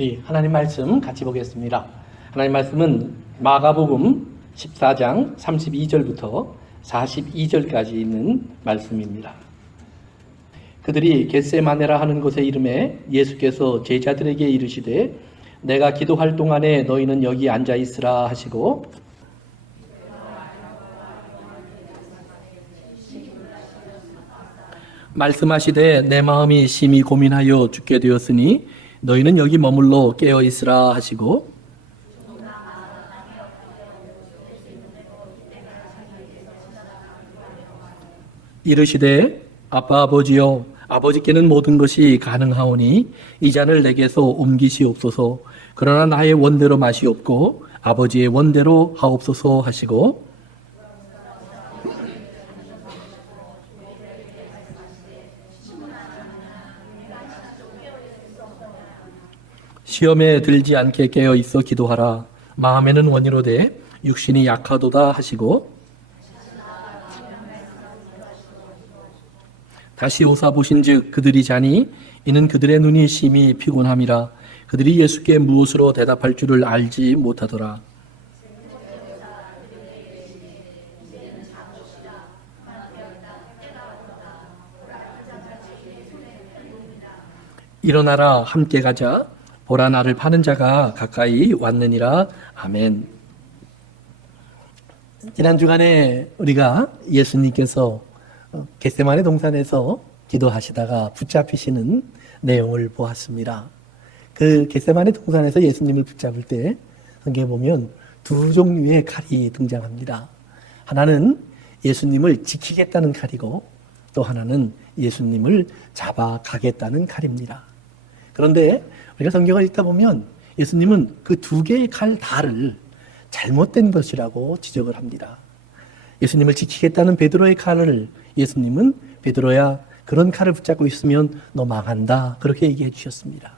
우리 하나님 말씀 같이 보겠습니다. 하나님 말씀은 마가복음 14장 32절부터 42절까지 있는 말씀입니다. 그들이 겟세마네라 하는 곳에 이름에 예수께서 제자들에게 이르시되 내가 기도할 동안에 너희는 여기 앉아 있으라 하시고 말씀하시되 내 마음이 심히 고민하여 죽게 되었으니 너희는 여기 머물러 깨어 있으라 하시고 이르시되 아빠 아버지여 아버지께는 모든 것이 가능하오니 이 잔을 내게서 옮기시옵소서. 그러나 나의 원대로 마시옵고 아버지의 원대로 하옵소서 하시고 시험에 들지 않게 깨어 있어 기도하라. 마음에는 원이로되 육신이 약하도다 하시고 다시 오사 보신즉 그들이 자니 이는 그들의 눈이 심히 피곤함이라. 그들이 예수께 무엇으로 대답할 줄을 알지 못하더라. 일어나라 함께 가자. 보라 나를 파는 자가 가까이 왔느니라. 아멘. 지난 주간에 우리가 예수님께서 겟세마네 동산에서 기도하시다가 붙잡히시는 내용을 보았습니다. 그 겟세마네 동산에서 예수님을 붙잡을 때 성경에 보면 두 종류의 칼이 등장합니다. 하나는 예수님을 지키겠다는 칼이고 또 하나는 예수님을 잡아가겠다는 칼입니다. 그런데 우리가 성경을 읽다 보면 예수님은 그 두 개의 칼 다를 잘못된 것이라고 지적을 합니다. 예수님을 지키겠다는 베드로의 칼을 예수님은 베드로야 그런 칼을 붙잡고 있으면 너 망한다 그렇게 얘기해 주셨습니다.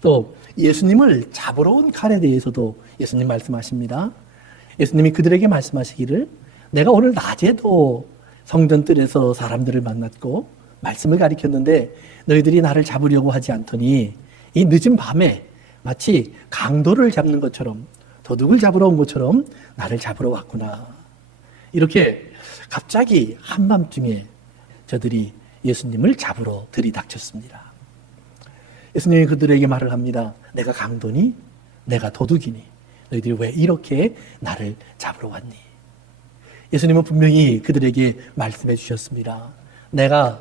또 예수님을 잡으러 온 칼에 대해서도 예수님 말씀하십니다. 예수님이 그들에게 말씀하시기를 내가 오늘 낮에도 성전뜰에서 사람들을 만났고 말씀을 가리켰는데 너희들이 나를 잡으려고 하지 않더니 이 늦은 밤에 마치 강도를 잡는 것처럼 도둑을 잡으러 온 것처럼 나를 잡으러 왔구나. 이렇게 갑자기 한밤중에 저들이 예수님을 잡으러 들이닥쳤습니다. 예수님이 그들에게 말을 합니다. 내가 강도니? 내가 도둑이니? 너희들이 왜 이렇게 나를 잡으러 왔니? 예수님은 분명히 그들에게 말씀해 주셨습니다. 내가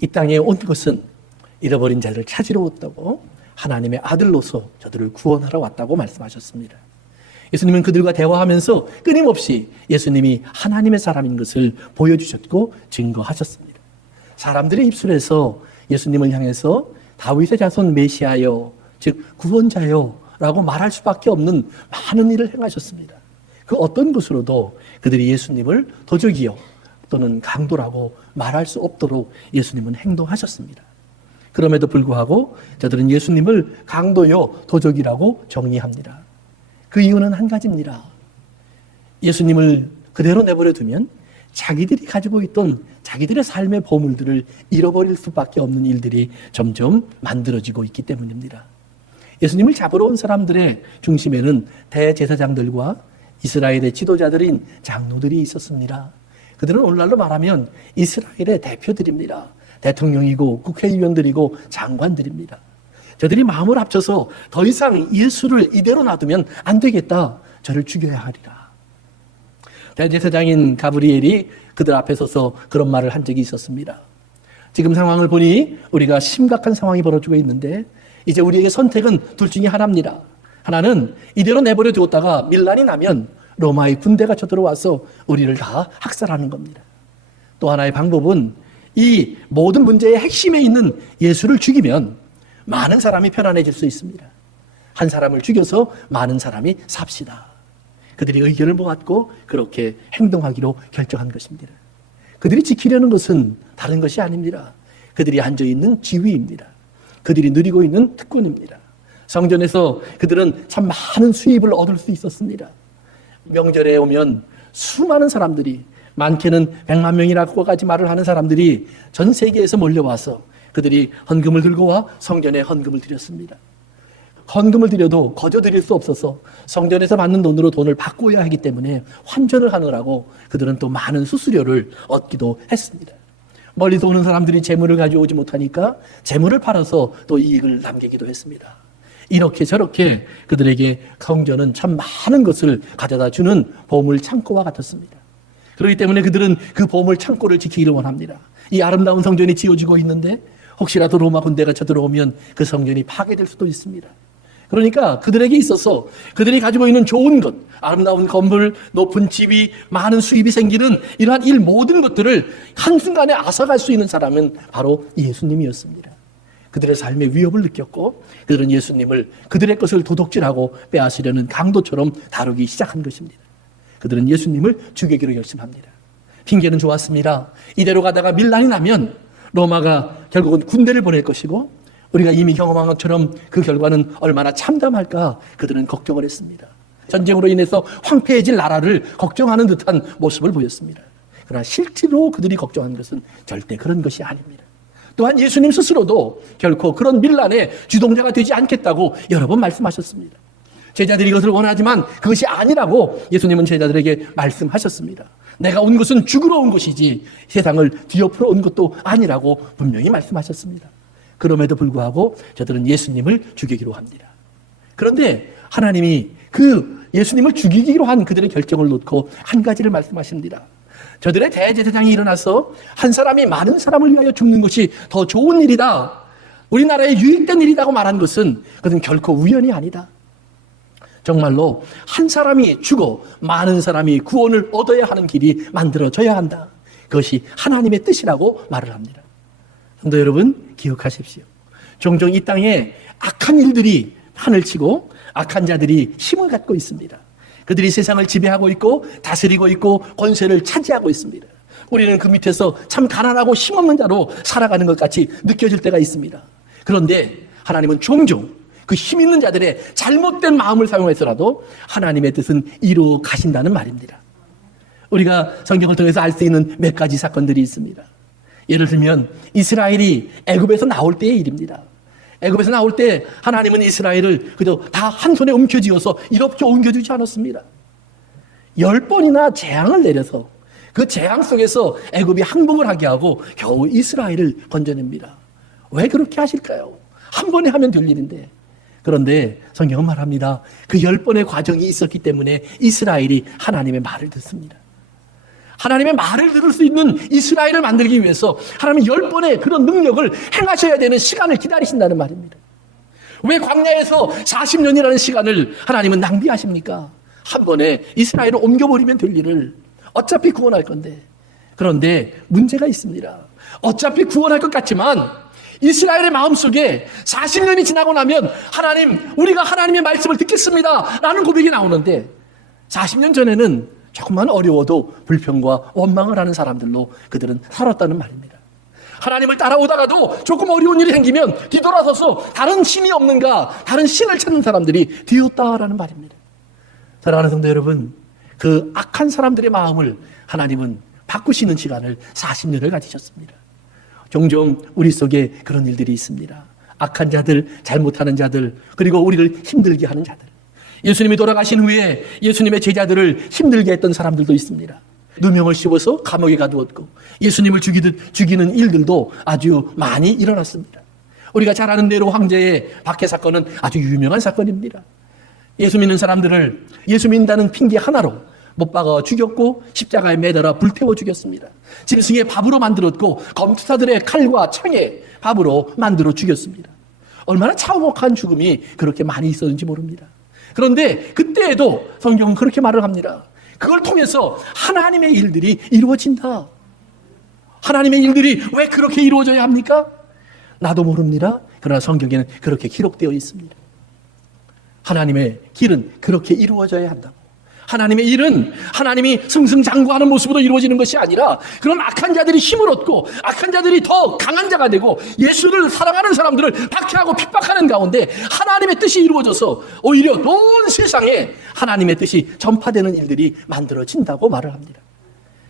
이 땅에 온 것은 잃어버린 자들을 찾으러 왔다고 하나님의 아들로서 저들을 구원하러 왔다고 말씀하셨습니다. 예수님은 그들과 대화하면서 끊임없이 예수님이 하나님의 사람인 것을 보여주셨고 증거하셨습니다. 사람들의 입술에서 예수님을 향해서 다윗의 자손 메시아여, 즉 구원자여 라고 말할 수밖에 없는 많은 일을 행하셨습니다. 그 어떤 것으로도 그들이 예수님을 도적이요 또는 강도라고 말할 수 없도록 예수님은 행동하셨습니다. 그럼에도 불구하고 저들은 예수님을 강도요 도적이라고 정의합니다. 그 이유는 한 가지입니다. 예수님을 그대로 내버려 두면 자기들이 가지고 있던 자기들의 삶의 보물들을 잃어버릴 수밖에 없는 일들이 점점 만들어지고 있기 때문입니다. 예수님을 잡으러 온 사람들의 중심에는 대제사장들과 이스라엘의 지도자들인 장로들이 있었습니다. 그들은 오늘날로 말하면 이스라엘의 대표들입니다. 대통령이고 국회의원들이고 장관들입니다. 저들이 마음을 합쳐서 더 이상 예수를 이대로 놔두면 안 되겠다. 저를 죽여야 하리라. 대제사장인 가브리엘이 그들 앞에 서서 그런 말을 한 적이 있었습니다. 지금 상황을 보니 우리가 심각한 상황이 벌어지고 있는데 이제 우리에게 선택은 둘 중에 하나입니다. 하나는 이대로 내버려 두었다가 밀란이 나면 로마의 군대가 쳐들어와서 우리를 다 학살하는 겁니다. 또 하나의 방법은 이 모든 문제의 핵심에 있는 예수를 죽이면 많은 사람이 편안해질 수 있습니다. 한 사람을 죽여서 많은 사람이 삽시다. 그들이 의견을 모았고 그렇게 행동하기로 결정한 것입니다. 그들이 지키려는 것은 다른 것이 아닙니다. 그들이 앉아있는 지위입니다. 그들이 누리고 있는 특권입니다. 성전에서 그들은 참 많은 수입을 얻을 수 있었습니다. 명절에 오면 수많은 사람들이 많게는 100만 명이라고까지 말을 하는 사람들이 전 세계에서 몰려와서 그들이 헌금을 들고 와 성전에 헌금을 드렸습니다. 헌금을 드려도 거저 드릴 수 없어서 성전에서 받는 돈으로 돈을 바꿔야 하기 때문에 환전을 하느라고 그들은 또 많은 수수료를 얻기도 했습니다. 멀리서 오는 사람들이 재물을 가져오지 못하니까 재물을 팔아서 또 이익을 남기기도 했습니다. 이렇게 저렇게 그들에게 성전은 참 많은 것을 가져다 주는 보물 창고와 같았습니다. 그렇기 때문에 그들은 그 보물 창고를 지키기를 원합니다. 이 아름다운 성전이 지어지고 있는데 혹시라도 로마 군대가 쳐들어오면 그 성전이 파괴될 수도 있습니다. 그러니까 그들에게 있어서 그들이 가지고 있는 좋은 것, 아름다운 건물, 높은 집이, 많은 수입이 생기는 이러한 일 모든 것들을 한순간에 앗아갈 수 있는 사람은 바로 예수님이었습니다. 그들의 삶의 위협을 느꼈고 그들은 예수님을 그들의 것을 도둑질하고 빼앗으려는 강도처럼 다루기 시작한 것입니다. 그들은 예수님을 죽이기로 결심합니다. 핑계는 좋았습니다. 이대로 가다가 밀란이 나면 로마가 결국은 군대를 보낼 것이고 우리가 이미 경험한 것처럼 그 결과는 얼마나 참담할까 그들은 걱정을 했습니다. 전쟁으로 인해서 황폐해질 나라를 걱정하는 듯한 모습을 보였습니다. 그러나 실제로 그들이 걱정한 것은 절대 그런 것이 아닙니다. 또한 예수님 스스로도 결코 그런 밀란의 주동자가 되지 않겠다고 여러 번 말씀하셨습니다. 제자들이 이것을 원하지만 그것이 아니라고 예수님은 제자들에게 말씀하셨습니다. 내가 온 것은 죽으러 온 것이지 세상을 뒤엎으러 온 것도 아니라고 분명히 말씀하셨습니다. 그럼에도 불구하고 저들은 예수님을 죽이기로 합니다. 그런데 하나님이 그 예수님을 죽이기로 한 그들의 결정을 놓고 한 가지를 말씀하십니다. 저들의 대제사장이 일어나서 한 사람이 많은 사람을 위하여 죽는 것이 더 좋은 일이다, 우리나라에 유익된 일이라고 말한 것은 그것은 결코 우연이 아니다. 정말로 한 사람이 죽어 많은 사람이 구원을 얻어야 하는 길이 만들어져야 한다. 그것이 하나님의 뜻이라고 말을 합니다. 성도 여러분, 기억하십시오. 종종 이 땅에 악한 일들이 판을 치고 악한 자들이 힘을 갖고 있습니다. 그들이 세상을 지배하고 있고 다스리고 있고 권세를 차지하고 있습니다. 우리는 그 밑에서 참 가난하고 힘없는 자로 살아가는 것 같이 느껴질 때가 있습니다. 그런데 하나님은 종종 그 힘 있는 자들의 잘못된 마음을 사용해서라도 하나님의 뜻은 이루어 가신다는 말입니다. 우리가 성경을 통해서 알 수 있는 몇 가지 사건들이 있습니다. 예를 들면 이스라엘이 애굽에서 나올 때의 일입니다. 애굽에서 나올 때 하나님은 이스라엘을 그저 다 한 손에 움켜쥐어서 이렇게 옮겨주지 않았습니다. 10번이나 재앙을 내려서 그 재앙 속에서 애굽이 항복을 하게 하고 겨우 이스라엘을 건져냅니다. 왜 그렇게 하실까요? 한 번에 하면 될 일인데. 그런데 성경은 말합니다. 그 10번의 과정이 있었기 때문에 이스라엘이 하나님의 말을 듣습니다. 하나님의 말을 들을 수 있는 이스라엘을 만들기 위해서 하나님은 10번의 그런 능력을 행하셔야 되는 시간을 기다리신다는 말입니다. 왜 광야에서 40년이라는 시간을 하나님은 낭비하십니까? 한 번에 이스라엘을 옮겨버리면 될 일을 어차피 구원할 건데. 그런데 문제가 있습니다. 어차피 구원할 것 같지만 이스라엘의 마음속에 40년이 지나고 나면 하나님, 우리가 하나님의 말씀을 듣겠습니다 라는 고백이 나오는데 40년 전에는 조금만 어려워도 불평과 원망을 하는 사람들로 그들은 살았다는 말입니다. 하나님을 따라오다가도 조금 어려운 일이 생기면 뒤돌아서서 다른 신이 없는가, 다른 신을 찾는 사람들이 되었다라는 말입니다. 사랑하는 성도 여러분, 그 악한 사람들의 마음을 하나님은 바꾸시는 시간을 40년을 가지셨습니다. 종종 우리 속에 그런 일들이 있습니다. 악한 자들, 잘못하는 자들, 그리고 우리를 힘들게 하는 자들. 예수님이 돌아가신 후에 예수님의 제자들을 힘들게 했던 사람들도 있습니다. 누명을 씌워서 감옥에 가두었고 예수님을 죽이는 일들도 아주 많이 일어났습니다. 우리가 잘 아는 대로 황제의 박해 사건은 아주 유명한 사건입니다. 예수 믿는 사람들을 예수 믿는다는 핑계 하나로 못 박아 죽였고 십자가에 매달아 불태워 죽였습니다. 짐승의 밥으로 만들었고 검투사들의 칼과 창에 밥으로 만들어 죽였습니다. 얼마나 참혹한 죽음이 그렇게 많이 있었는지 모릅니다. 그런데 그때에도 성경은 그렇게 말을 합니다. 그걸 통해서 하나님의 일들이 이루어진다. 하나님의 일들이 왜 그렇게 이루어져야 합니까? 나도 모릅니다. 그러나 성경에는 그렇게 기록되어 있습니다. 하나님의 길은 그렇게 이루어져야 한다고. 하나님의 일은 하나님이 승승장구하는 모습으로 이루어지는 것이 아니라 그런 악한 자들이 힘을 얻고 악한 자들이 더 강한 자가 되고 예수를 사랑하는 사람들을 박해하고 핍박하는 가운데 하나님의 뜻이 이루어져서 오히려 온 세상에 하나님의 뜻이 전파되는 일들이 만들어진다고 말을 합니다.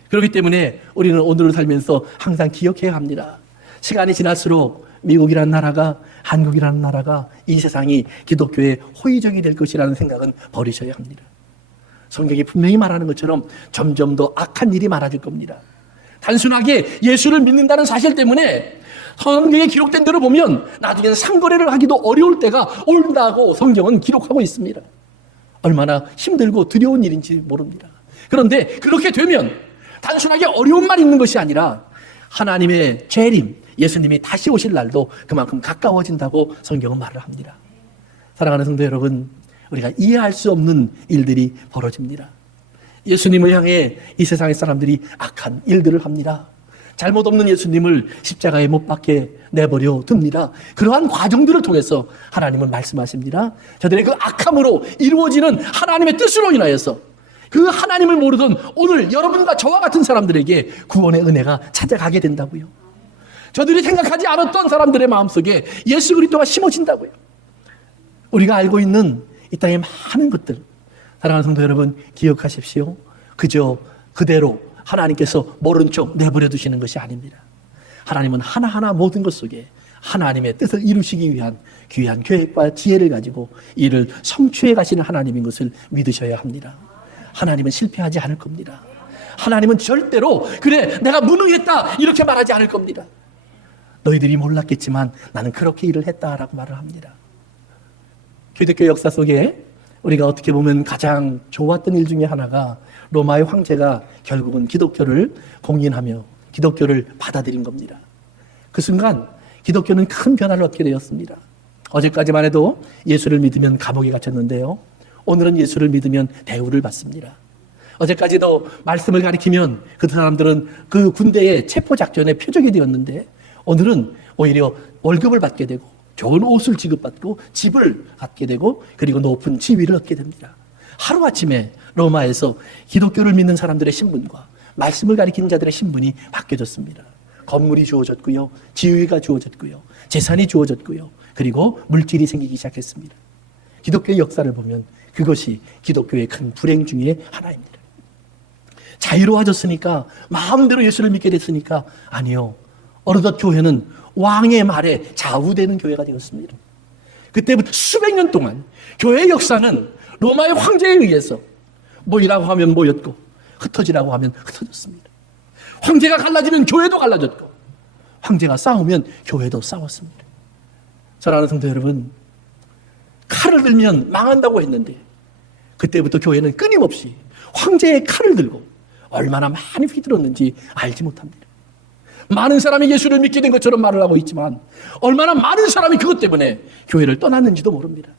그렇기 때문에 우리는 오늘을 살면서 항상 기억해야 합니다. 시간이 지날수록 미국이라는 나라가, 한국이라는 나라가, 이 세상이 기독교의 호의적이 될 것이라는 생각은 버리셔야 합니다. 성경이 분명히 말하는 것처럼 점점 더 악한 일이 많아질 겁니다. 단순하게 예수를 믿는다는 사실 때문에 성경에 기록된 대로 보면 나중에는 상거래를 하기도 어려울 때가 온다고 성경은 기록하고 있습니다. 얼마나 힘들고 두려운 일인지 모릅니다. 그런데 그렇게 되면 단순하게 어려움만 있는 것이 아니라 하나님의 재림, 예수님이 다시 오실 날도 그만큼 가까워진다고 성경은 말을 합니다. 사랑하는 성도 여러분, 우리가 이해할 수 없는 일들이 벌어집니다. 예수님을 향해 이 세상의 사람들이 악한 일들을 합니다. 잘못 없는 예수님을 십자가에 못 박게 내버려 둡니다. 그러한 과정들을 통해서 하나님은 말씀하십니다. 저들의 그 악함으로 이루어지는 하나님의 뜻으로 인하여서 그 하나님을 모르던 오늘 여러분과 저와 같은 사람들에게 구원의 은혜가 찾아가게 된다고요. 저들이 생각하지 않았던 사람들의 마음속에 예수 그리스도가 심어진다고요. 우리가 알고 있는 이 땅의 많은 것들, 사랑하는 성도 여러분, 기억하십시오. 그저 그대로 하나님께서 모른 척 내버려 두시는 것이 아닙니다. 하나님은 하나하나 모든 것 속에 하나님의 뜻을 이루시기 위한 귀한 계획과 지혜를 가지고 이를 성취해 가시는 하나님인 것을 믿으셔야 합니다. 하나님은 실패하지 않을 겁니다. 하나님은 절대로 그래 내가 무능했다 이렇게 말하지 않을 겁니다. 너희들이 몰랐겠지만 나는 그렇게 일을 했다라고 말을 합니다. 기독교 역사 속에 우리가 어떻게 보면 가장 좋았던 일 중에 하나가 로마의 황제가 결국은 기독교를 공인하며 기독교를 받아들인 겁니다. 그 순간 기독교는 큰 변화를 얻게 되었습니다. 어제까지만 해도 예수를 믿으면 감옥에 갇혔는데요. 오늘은 예수를 믿으면 대우를 받습니다. 어제까지도 말씀을 가리키면 그 사람들은 그 군대의 체포작전의 표적이 되었는데 오늘은 오히려 월급을 받게 되고 좋은 옷을 지급받고 집을 갖게 되고 그리고 높은 지위를 얻게 됩니다. 하루아침에 로마에서 기독교를 믿는 사람들의 신분과 말씀을 가리키는 자들의 신분이 바뀌어졌습니다. 건물이 주어졌고요. 지위가 주어졌고요. 재산이 주어졌고요. 그리고 물질이 생기기 시작했습니다. 기독교의 역사를 보면 그것이 기독교의 큰 불행 중에 하나입니다. 자유로워졌으니까 마음대로 예수를 믿게 됐으니까 아니요. 어느덧 교회는 왕의 말에 좌우되는 교회가 되었습니다. 그때부터 수백 년 동안 교회의 역사는 로마의 황제에 의해서 모이라고 하면 모였고 흩어지라고 하면 흩어졌습니다. 황제가 갈라지면 교회도 갈라졌고 황제가 싸우면 교회도 싸웠습니다. 사랑하는 성도 여러분, 칼을 들면 망한다고 했는데 그때부터 교회는 끊임없이 황제의 칼을 들고 얼마나 많이 휘둘렀는지 알지 못합니다. 많은 사람이 예수를 믿게 된 것처럼 말을 하고 있지만 얼마나 많은 사람이 그것 때문에 교회를 떠났는지도 모릅니다.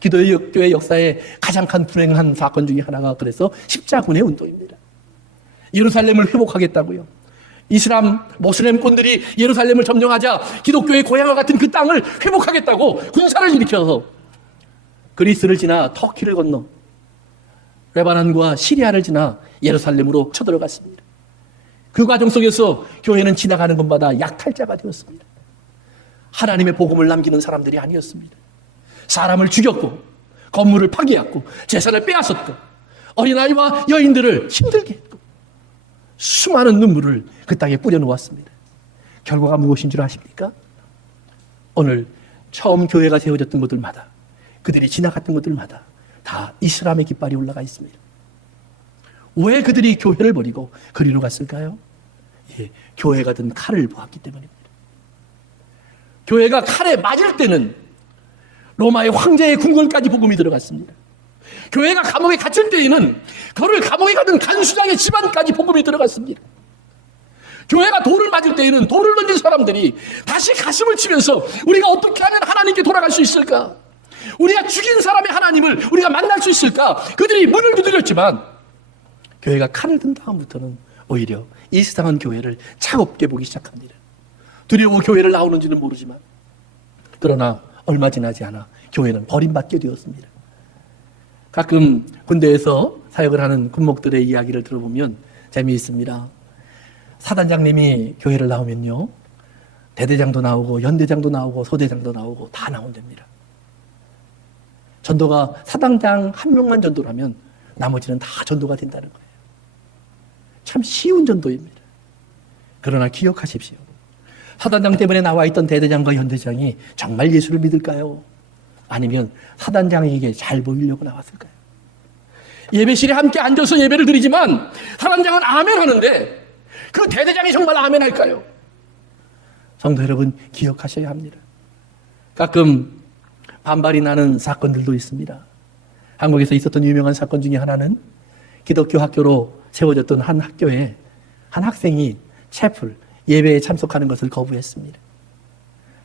기독교의 역사에 가장 큰 불행한 사건 중에 하나가 그래서 십자군의 운동입니다. 예루살렘을 회복하겠다고요. 모슬렘권들이 예루살렘을 점령하자 기독교의 고향과 같은 그 땅을 회복하겠다고 군사를 일으켜서 그리스를 지나 터키를 건너 레바논과 시리아를 지나 예루살렘으로 쳐들어갔습니다. 그 과정 속에서 교회는 지나가는 곳마다 약탈자가 되었습니다. 하나님의 복음을 남기는 사람들이 아니었습니다. 사람을 죽였고 건물을 파괴했고 재산을 빼앗았고 어린아이와 여인들을 힘들게 했고 수많은 눈물을 그 땅에 뿌려놓았습니다. 결과가 무엇인 줄 아십니까? 오늘 처음 교회가 세워졌던 곳들마다 그들이 지나갔던 곳들마다 다 이슬람의 깃발이 올라가 있습니다. 왜 그들이 교회를 버리고 그리로 갔을까요? 예, 교회가 든 칼을 보았기 때문입니다. 교회가 칼에 맞을 때는 로마의 황제의 궁궐까지 복음이 들어갔습니다. 교회가 감옥에 갇힐 때에는 그를 감옥에 가둔 간수장의 집안까지 복음이 들어갔습니다. 교회가 돌을 맞을 때에는 돌을 던진 사람들이 다시 가슴을 치면서 우리가 어떻게 하면 하나님께 돌아갈 수 있을까? 우리가 죽인 사람의 하나님을 우리가 만날 수 있을까? 그들이 문을 두드렸지만 교회가 칼을 든 다음부터는 오히려 이 세상은 교회를 차갑게 보기 시작합니다. 두려워 교회를 나오는지는 모르지만 그러나 얼마 지나지 않아 교회는 버림받게 되었습니다. 가끔 군대에서 사역을 하는 군목들의 이야기를 들어보면 재미있습니다. 사단장님이 교회를 나오면요, 대대장도 나오고 연대장도 나오고 소대장도 나오고 다 나온답니다. 전도가 사단장 한 명만 전도를 하면 나머지는 다 전도가 된다는 거예요. 참 쉬운 전도입니다. 그러나 기억하십시오. 사단장 때문에 나와 있던 대대장과 연대장이 정말 예수를 믿을까요? 아니면 사단장에게 잘 보이려고 나왔을까요? 예배실에 함께 앉아서 예배를 드리지만 사단장은 아멘 하는데 그 대대장이 정말 아멘 할까요? 성도 여러분, 기억하셔야 합니다. 가끔 반발이 나는 사건들도 있습니다. 한국에서 있었던 유명한 사건 중에 하나는 기독교 학교로 세워졌던 한 학교에 한 학생이 채플, 예배에 참석하는 것을 거부했습니다.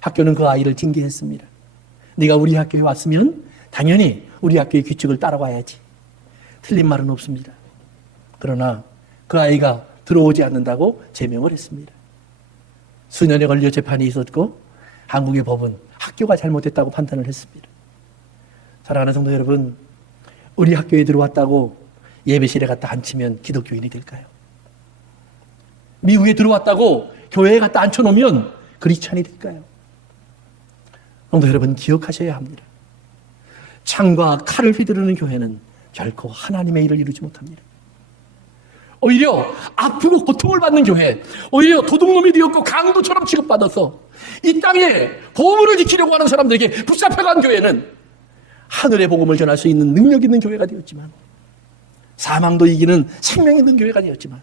학교는 그 아이를 징계했습니다. 네가 우리 학교에 왔으면 당연히 우리 학교의 규칙을 따라와야지. 틀린 말은 없습니다. 그러나 그 아이가 들어오지 않는다고 제명을 했습니다. 수년에 걸려 재판이 있었고 한국의 법은 학교가 잘못했다고 판단을 했습니다. 사랑하는 성도 여러분, 우리 학교에 들어왔다고 예배실에 갔다 앉히면 기독교인이 될까요? 미국에 들어왔다고 교회에 갖다 앉혀놓으면 그리스찬이 될까요? 성도 여러분, 기억하셔야 합니다. 창과 칼을 휘두르는 교회는 결코 하나님의 일을 이루지 못합니다. 오히려 아프고 고통을 받는 교회, 오히려 도둑놈이 되었고 강도처럼 취급받아서 이 땅에 보물을 지키려고 하는 사람들에게 붙잡혀간 교회는 하늘의 복음을 전할 수 있는 능력 있는 교회가 되었지만, 사망도 이기는 생명 있는 교회가 되었지만,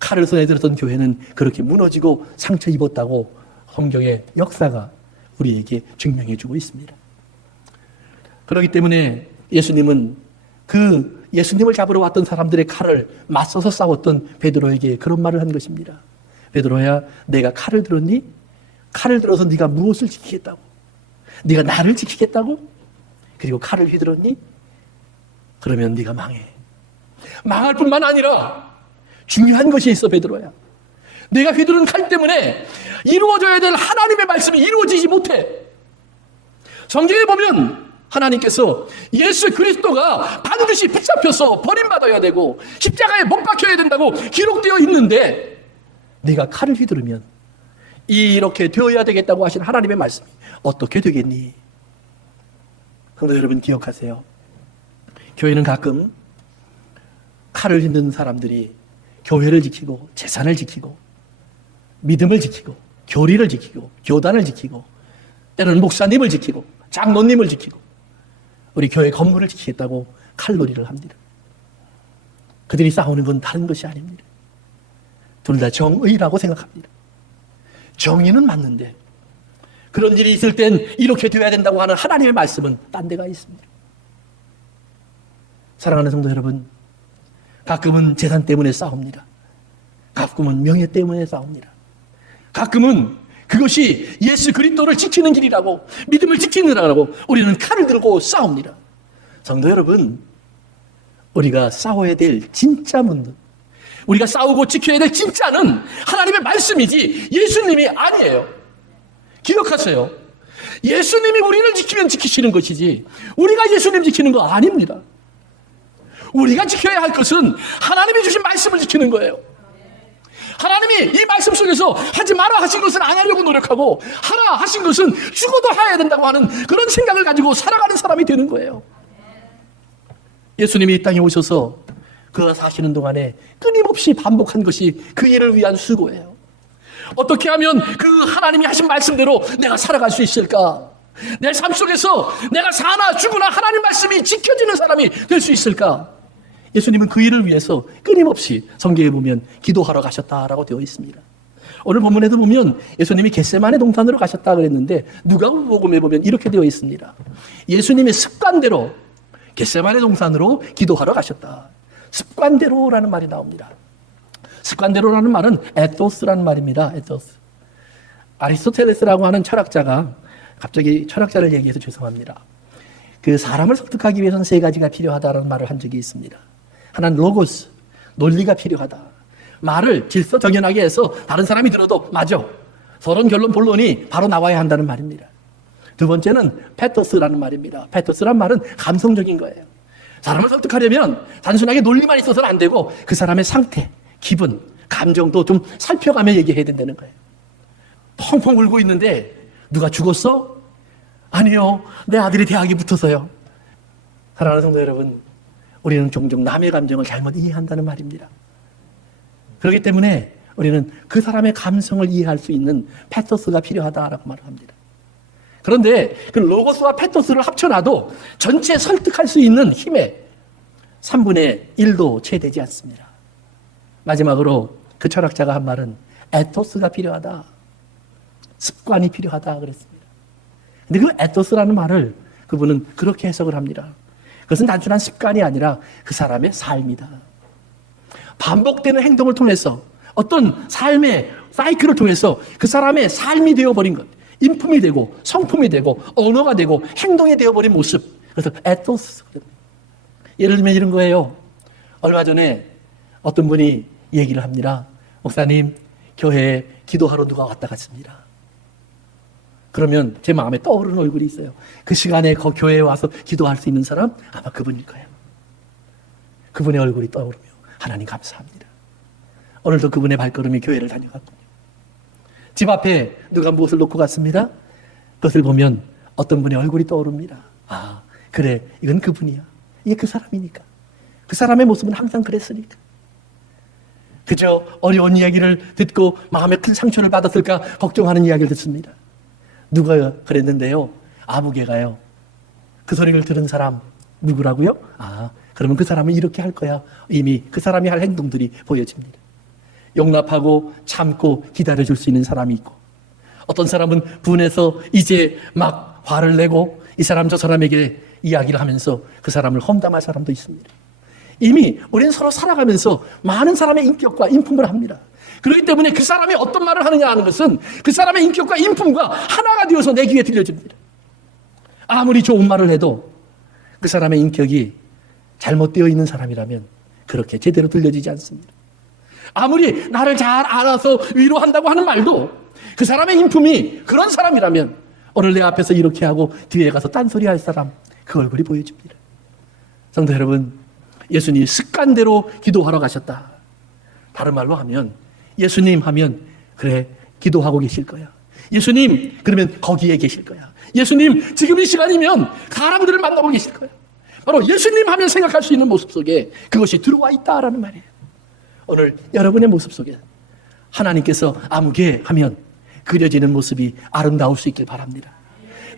칼을 손에 들었던 교회는 그렇게 무너지고 상처 입었다고 성경의 역사가 우리에게 증명해주고 있습니다. 그렇기 때문에 예수님은 그 예수님을 잡으러 왔던 사람들의 칼을 맞서서 싸웠던 베드로에게 그런 말을 한 것입니다. 베드로야, 내가 칼을 들었니? 칼을 들어서 네가 무엇을 지키겠다고? 네가 나를 지키겠다고? 그리고 칼을 휘둘렀니? 그러면 네가 망해. 망할 뿐만 아니라 중요한 것이 있어, 베드로야. 내가 휘두른 칼 때문에 이루어져야 될 하나님의 말씀이 이루어지지 못해. 성경에 보면 하나님께서 예수 그리스도가 반드시 붙잡혀서 버림받아야 되고 십자가에 못 박혀야 된다고 기록되어 있는데, 네가 칼을 휘두르면 이렇게 되어야 되겠다고 하신 하나님의 말씀이 어떻게 되겠니? 그런데 여러분, 기억하세요. 교회는 가끔 칼을 휘두르는 사람들이 교회를 지키고 재산을 지키고 믿음을 지키고 교리를 지키고 교단을 지키고 때로는 목사님을 지키고 장로님을 지키고 우리 교회 건물을 지키겠다고 칼놀이를 합니다. 그들이 싸우는 건 다른 것이 아닙니다. 둘 다 정의라고 생각합니다. 정의는 맞는데 그런 일이 있을 땐 이렇게 되어야 된다고 하는 하나님의 말씀은 딴 데가 있습니다. 사랑하는 성도 여러분, 가끔은 재산 때문에 싸웁니다. 가끔은 명예 때문에 싸웁니다. 가끔은 그것이 예수 그리스도를 지키는 길이라고, 믿음을 지키느라고 우리는 칼을 들고 싸웁니다. 성도 여러분, 우리가 싸워야 될 진짜 문제, 우리가 싸우고 지켜야 될 진짜는 하나님의 말씀이지 예수님이 아니에요. 기억하세요. 예수님이 우리를 지키면 지키시는 것이지 우리가 예수님 지키는 거 아닙니다. 우리가 지켜야 할 것은 하나님이 주신 말씀을 지키는 거예요. 하나님이 이 말씀 속에서 하지 마라 하신 것은 안 하려고 노력하고 하라 하신 것은 죽어도 해야 된다고 하는 그런 생각을 가지고 살아가는 사람이 되는 거예요. 예수님이 이 땅에 오셔서 그가 사시는 동안에 끊임없이 반복한 것이 그 일을 위한 수고예요. 어떻게 하면 그 하나님이 하신 말씀대로 내가 살아갈 수 있을까? 내 삶 속에서 내가 사나 죽으나 하나님 말씀이 지켜지는 사람이 될 수 있을까? 예수님은 그 일을 위해서 끊임없이 성경에 보면 기도하러 가셨다라고 되어 있습니다. 오늘 본문에도 보면 예수님이 겟세마네 동산으로 가셨다 그랬는데 누가복음에 보면 이렇게 되어 있습니다. 예수님의 습관대로 겟세마네 동산으로 기도하러 가셨다. 습관대로라는 말이 나옵니다. 습관대로라는 말은 에토스라는 말입니다. 에토스. 아리스토텔레스라고 하는 철학자가, 갑자기 철학자를 얘기해서 죄송합니다. 그 사람을 설득하기 위해서는 세 가지가 필요하다라는 말을 한 적이 있습니다. 하나는 로고스, 논리가 필요하다. 말을 질서정연하게 해서 다른 사람이 들어도 맞아, 서론, 결론, 본론이 바로 나와야 한다는 말입니다. 두 번째는 패토스라는 말입니다. 패토스란 말은 감성적인 거예요. 사람을 설득하려면 단순하게 논리만 있어서는 안 되고 그 사람의 상태, 기분, 감정도 좀 살펴가며 얘기해야 된다는 거예요. 펑펑 울고 있는데 누가 죽었어? 아니요, 내 아들이 대학에 붙어서요. 사랑하는 성도 여러분, 우리는 종종 남의 감정을 잘못 이해한다는 말입니다. 그렇기 때문에 우리는 그 사람의 감성을 이해할 수 있는 패토스가 필요하다라고 말을 합니다. 그런데 그 로고스와 패토스를 합쳐놔도 전체 설득할 수 있는 힘의 3분의 1도 채 되지 않습니다. 마지막으로 그 철학자가 한 말은 에토스가 필요하다. 습관이 필요하다 그랬습니다. 근데 그 에토스라는 말을 그분은 그렇게 해석을 합니다. 그것은 단순한 습관이 아니라 그 사람의 삶이다. 반복되는 행동을 통해서 어떤 삶의 사이클을 통해서 그 사람의 삶이 되어버린 것, 인품이 되고 성품이 되고 언어가 되고 행동이 되어버린 모습. 그래서 에토스. 예를 들면 이런 거예요. 얼마 전에 어떤 분이 얘기를 합니다. 목사님, 교회에 기도하러 누가 왔다 갔습니다. 그러면 제 마음에 떠오르는 얼굴이 있어요. 그 시간에 그 교회에 와서 기도할 수 있는 사람? 아마 그분일 거예요. 그분의 얼굴이 떠오르며 하나님 감사합니다. 오늘도 그분의 발걸음이 교회를 다녀갔군요. 집 앞에 누가 무엇을 놓고 갔습니다. 그것을 보면 어떤 분의 얼굴이 떠오릅니다. 아, 그래, 이건 그분이야. 이게 그 사람이니까. 그 사람의 모습은 항상 그랬으니까. 그저 어려운 이야기를 듣고 마음에 큰 상처를 받았을까 걱정하는 이야기를 듣습니다. 누가 그랬는데요? 아무개가요. 그 소리를 들은 사람 누구라고요? 아, 그러면 그 사람은 이렇게 할 거야. 이미 그 사람이 할 행동들이 보여집니다. 용납하고 참고 기다려줄 수 있는 사람이 있고, 어떤 사람은 분해서 이제 막 화를 내고 이 사람 저 사람에게 이야기를 하면서 그 사람을 험담할 사람도 있습니다. 이미 우리는 서로 살아가면서 많은 사람의 인격과 인품을 합니다. 그렇기 때문에 그 사람이 어떤 말을 하느냐 하는 것은 그 사람의 인격과 인품과 하나가 되어서 내 귀에 들려집니다. 아무리 좋은 말을 해도 그 사람의 인격이 잘못되어 있는 사람이라면 그렇게 제대로 들려지지 않습니다. 아무리 나를 잘 알아서 위로한다고 하는 말도 그 사람의 인품이 그런 사람이라면 오늘 내 앞에서 이렇게 하고 뒤에 가서 딴소리 할 사람, 그 얼굴이 보여집니다. 성도 여러분, 예수님이 습관대로 기도하러 가셨다. 다른 말로 하면 예수님 하면 그래, 기도하고 계실 거야. 예수님 그러면 거기에 계실 거야. 예수님 지금 이 시간이면 사람들을 만나고 계실 거야. 바로 예수님 하면 생각할 수 있는 모습 속에 그것이 들어와 있다라는 말이에요. 오늘 여러분의 모습 속에 하나님께서 아무개 하면 그려지는 모습이 아름다울 수 있길 바랍니다.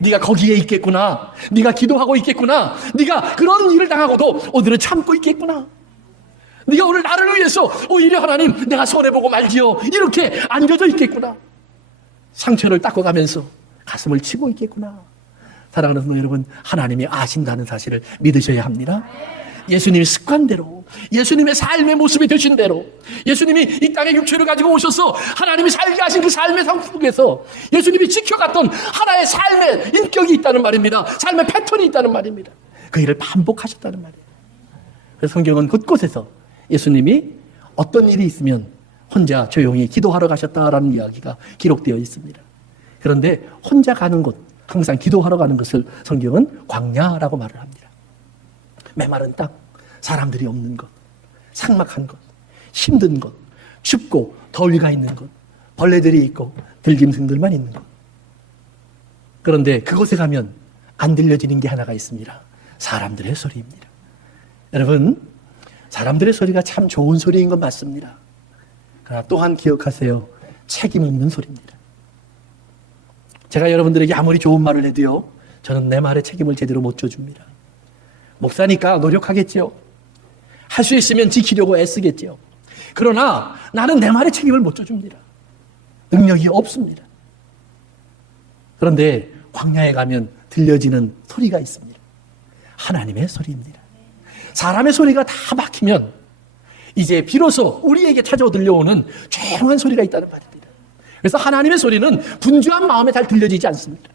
네가 거기에 있겠구나. 네가 기도하고 있겠구나. 네가 그런 일을 당하고도 오늘은 참고 있겠구나. 네가 오늘 나를 위해서 오히려 하나님 내가 손해보고 말지요. 이렇게 앉아져 있겠구나. 상처를 닦아가면서 가슴을 치고 있겠구나. 사랑하는 성도 여러분, 하나님이 아신다는 사실을 믿으셔야 합니다. 예수님의 습관대로, 예수님의 삶의 모습이 되신 대로, 예수님이 이 땅에 육체를 가지고 오셔서 하나님이 살게 하신 그 삶의 상 속에서 예수님이 지켜갔던 하나의 삶의 인격이 있다는 말입니다. 삶의 패턴이 있다는 말입니다. 그 일을 반복하셨다는 말이에요. 그래서 성경은 곳곳에서 예수님이 어떤 일이 있으면 혼자 조용히 기도하러 가셨다라는 이야기가 기록되어 있습니다. 그런데 혼자 가는 곳, 항상 기도하러 가는 것을 성경은 광야라고 말을 합니다. 메마른 땅, 사람들이 없는 곳, 삭막한 곳, 힘든 곳, 춥고 더위가 있는 곳, 벌레들이 있고 들짐승들만 있는 곳. 그런데 그곳에 가면 안 들려지는 게 하나가 있습니다. 사람들의 소리입니다. 여러분, 사람들의 소리가 참 좋은 소리인 건 맞습니다. 그러나 또한 기억하세요. 책임 없는 소리입니다. 제가 여러분들에게 아무리 좋은 말을 해도요, 저는 내 말에 책임을 제대로 못 져줍니다. 목사니까 노력하겠지요. 할 수 있으면 지키려고 애쓰겠지요. 그러나 나는 내 말에 책임을 못 져줍니다. 능력이 없습니다. 그런데 광야에 가면 들려지는 소리가 있습니다. 하나님의 소리입니다. 사람의 소리가 다 막히면 이제 비로소 우리에게 찾아 들려오는 조용한 소리가 있다는 말입니다. 그래서 하나님의 소리는 분주한 마음에 잘 들려지지 않습니다.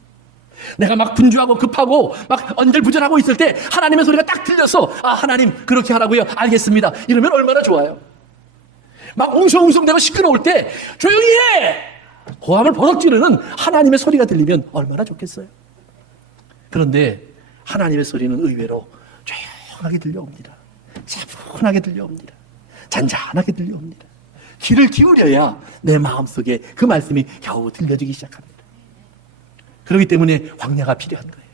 내가 막 분주하고 급하고 막 언절부절하고 있을 때 하나님의 소리가 딱 들려서 아, 하나님 그렇게 하라고요? 알겠습니다. 이러면 얼마나 좋아요. 막 웅성웅성대고 시끄러울 때 조용히 해! 고함을 버럭 지르는 하나님의 소리가 들리면 얼마나 좋겠어요. 그런데 하나님의 소리는 의외로 조용하게 들려옵니다. 차분하게 들려옵니다. 잔잔하게 들려옵니다. 귀를 기울여야 내 마음속에 그 말씀이 겨우 들려지기 시작합니다. 그렇기 때문에 광야가 필요한 거예요.